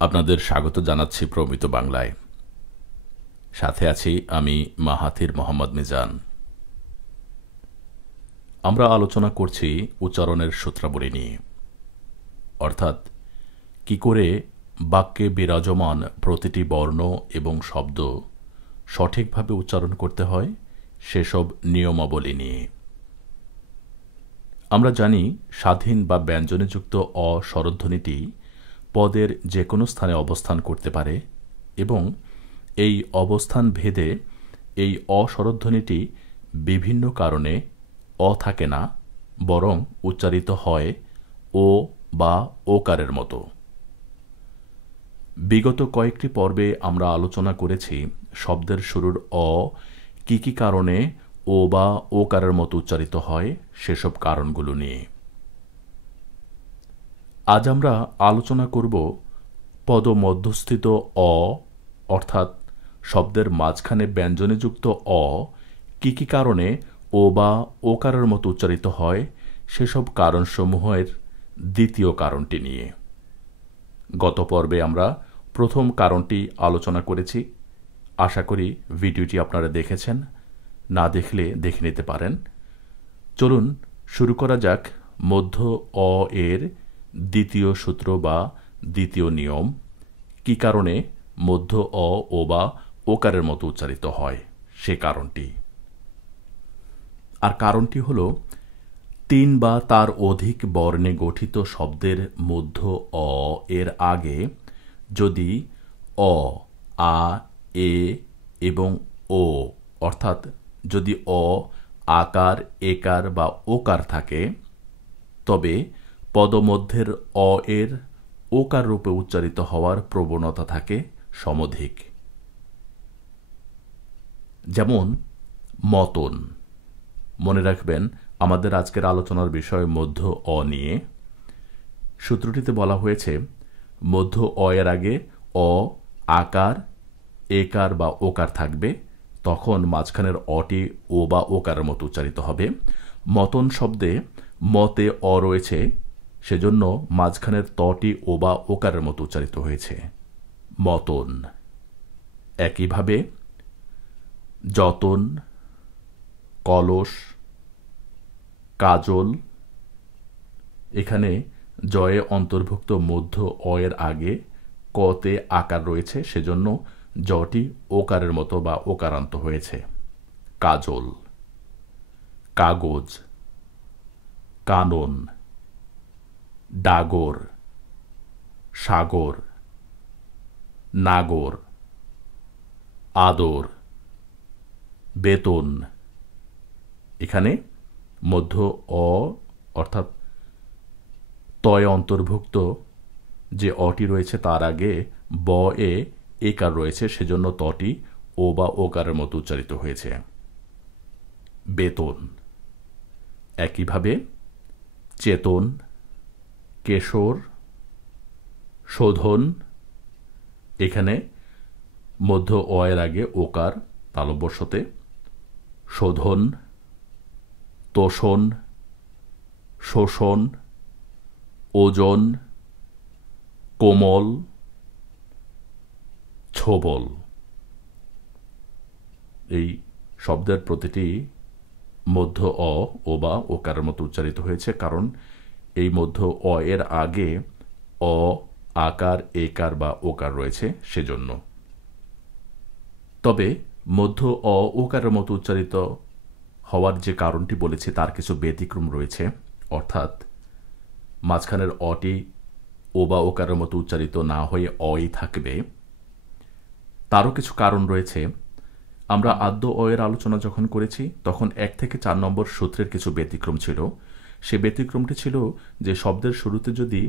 আপনাদের স্বাগত জানাচ্ছি প্রমিত বাংলায়। সাথে আছি আমি মাহাথির মোহাম্মদ মিজান। আমরা আলোচনা করছি উচ্চারণের সূত্রাবলী নিয়ে, অর্থাৎ কি করে বাক্যে বিরাজমান প্রতিটি বর্ণ এবং শব্দ সঠিকভাবে উচ্চারণ করতে হয় সেসব নিয়মাবলী নিয়ে। আমরা জানি স্বাধীন বা ব্যঞ্জনযুক্ত অ স্বরধ্বনিটি পদের যে কোনো স্থানে অবস্থান করতে পারে এবং এই অবস্থান ভেদে এই অস্বরধ্বনিটি বিভিন্ন কারণে অ থাকে না, বরং উচ্চারিত হয় ও বা ওকারের মতো। বিগত কয়েকটি পর্বে আমরা আলোচনা করেছি শব্দের শুরুর অ কি কি কারণে ও বা ওকারের মতো উচ্চারিত হয় সেসব কারণগুলো নিয়ে। আজ আমরা আলোচনা করব পদমধ্যস্থিত অ, অর্থাৎ শব্দের মাঝখানে ব্যঞ্জনযুক্ত অ কি কি কারণে ও বা ওকারের মতো উচ্চারিত হয় সেসব কারণসমূহের দ্বিতীয় কারণটি নিয়ে। গত পর্বে আমরা প্রথম কারণটি আলোচনা করেছি। আশা করি ভিডিওটি আপনারা দেখেছেন, না দেখলে দেখে নিতে পারেন। চলুন শুরু করা যাক মধ্য অ এর দ্বিতীয় সূত্র বা দ্বিতীয় নিয়ম, কি কারণে মধ্য অ ও বা ওকারের মতো উচ্চারিত হয় সে কারণটি। আর কারণটি হল তিন বা তার অধিক বর্ণে গঠিত শব্দের মধ্য অ এর আগে যদি অ, আ, এ এবং ও, অর্থাৎ যদি অ, আকার, একার বা ওকার থাকে, তবে পদমধ্যের অ এর ওকার রূপে উচ্চারিত হওয়ার প্রবণতা থাকে সমধিক। যেমন মতন। মনে রাখবেন আমাদের আজকের আলোচনার বিষয় মধ্য অ নিয়ে। সূত্রটিতে বলা হয়েছে মধ্য অ এর আগে অ, আকার, একার বা ওকার থাকবে, তখন মাঝখানের অটি ও বা ওকারের মতো উচ্চারিত হবে। মতন শব্দে মতে অ রয়েছে, সেজন্য মাঝখানের তটি ও বা ওকারের মতো উচ্চারিত হয়েছে মতন। একইভাবে যতন, কলস, কাজল, এখানে জয়ে অন্তর্ভুক্ত মধ্য অ এর আগে কতে আকার রয়েছে, সেজন্য জটি ওকারের মতো বা ওকারান্ত হয়েছে কাজল। কাগজ, কানন, ডাগর, সাগর, নাগর, আদর, বেতন। এখানে মধ্য অ অর্থাৎ তয় অন্তর্ভুক্ত যে অটি রয়েছে তার আগে ব এ একার রয়েছে, সেজন্য তটি ও বা ওকারের মতো উচ্চারিত হয়েছে বেতন। একইভাবে চেতন, কেশর, শোধন, এখানে মধ্য অ এর আগে ওকার তালব্যস্যতে শোধন, তোষণ, শোষণ, ওজন, কোমল, ছোবল। এই শব্দের প্রতিটি মধ্য অ ও বা ওকারের মতো উচ্চারিত হয়েছে, কারণ এই মধ্য অ এর আগে অ, আকার, একার বা ওকার রয়েছে সেজন্য। তবে মধ্য অ ওকারের মতো উচ্চারিত হওয়ার যে কারণটি বলেছি তার কিছু ব্যতিক্রম রয়েছে, অর্থাৎ মাঝখানের অটি ও বা ওকারের মতো উচ্চারিত না হয়ে অই থাকবে। তারও কিছু কারণ রয়েছে। আমরা আদ্য অ এর আলোচনা যখন করেছি তখন 1 থেকে 4 নম্বর সূত্রের কিছু ব্যতিক্রম ছিল। সে ব্যতিক্রমটি ছিল যে শব্দের শুরুতে যদি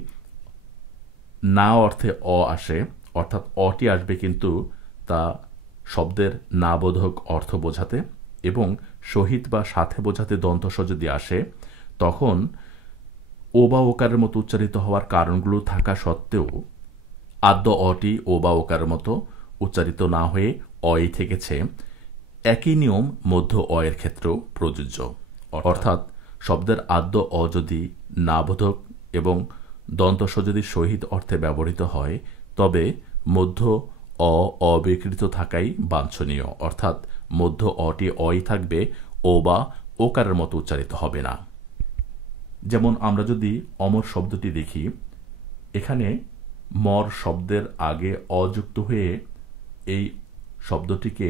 না অর্থে অ আসে, অর্থাৎ অটি আসবে কিন্তু তা শব্দের না বোধক অর্থ বোঝাতে, এবং সহিত বা সাথে বোঝাতে দন্তস যদি আসে, তখন ও বা ওকারের মতো উচ্চারিত হওয়ার কারণগুলো থাকা সত্ত্বেও আদ্য অটি ও বা ওকারের মতো উচ্চারিত না হয়ে অই থেকেছে। একই নিয়ম মধ্য অ এর ক্ষেত্রেও প্রযোজ্য, অর্থাৎ শব্দের আদ্য অ যদি না বোধক এবং দন্তস যদি সহিত অর্থে ব্যবহৃত হয়, তবে মধ্য অ অবিকৃত থাকাই বাঞ্ছনীয়, অর্থাৎ মধ্য অটি অই থাকবে, ও বা ওকারের মতো উচ্চারিত হবে না। যেমন আমরা যদি অমর শব্দটি দেখি, এখানে মর শব্দের আগে অযুক্ত হয়ে এই শব্দটিকে,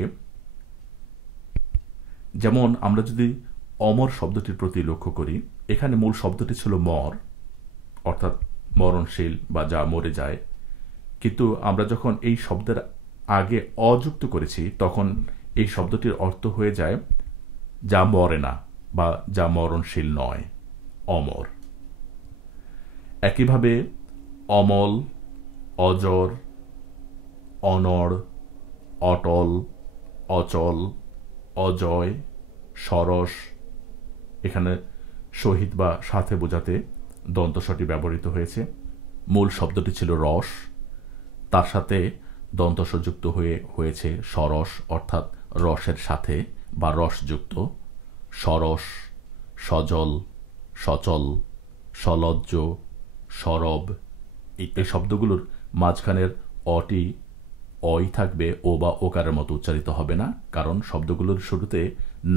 যেমন আমরা যদি অমর শব্দটির প্রতি লক্ষ্য করি, এখানে মূল শব্দটি ছিল মর, অর্থাৎ মরণশীল বা যা মরে যায়, কিন্তু আমরা যখন এই শব্দের আগে অযুক্ত করেছি তখন এই শব্দটির অর্থ হয়ে যায় যা মরে না বা যা মরণশীল নয়, অমর। একইভাবে অমল, অজর, অনড়, অটল, অচল, অজয়, সরস, এখানে শহীদ বা সাথে বোঝাতে দন্তস্বটি ব্যবহৃত হয়েছে। মূল শব্দটি ছিল রস, তার সাথে দন্তস্ব যুক্ত হয়েছে সরস, অর্থাৎ রসের সাথে বা রসযুক্ত। সরস, সজল, সচল, সলজ্জ, সরব, এই শব্দগুলোর মাঝখানের অটি অই থাকবে, ও বা ওকারের মতো উচ্চারিত হবে না, কারণ শব্দগুলোর শুরুতে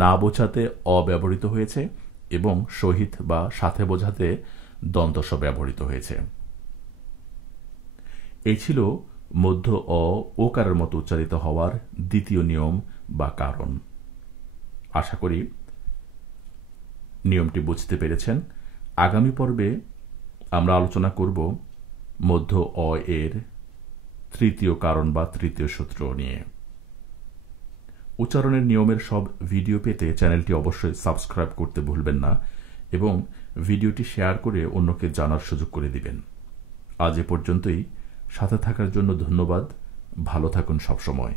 না বোঝাতে অ ব্যবহৃত হয়েছে এবং শহীদ বা সাথে বোঝাতে দন্তস্ব ব্যবহৃত হয়েছে। এই ছিল মধ্য অ ওকারের মতো উচ্চারিত হওয়ার দ্বিতীয় নিয়ম বা কারণ। আশা করি নিয়মটি বুঝতে পেরেছেন। আগামী পর্বে আমরা আলোচনা করব মধ্য অ এর তৃতীয় কারণ বা তৃতীয় সূত্র নিয়ে। উচ্চারণের নিয়মের সব ভিডিও পেতে চ্যানেলটি অবশ্যই সাবস্ক্রাইব করতে ভুলবেন না এবং ভিডিওটি শেয়ার করে অন্যকে জানার সুযোগ করে দিবেন। আজ এ পর্যন্তই। সাথে থাকার জন্য ধন্যবাদ। ভালো থাকুন সবসময়।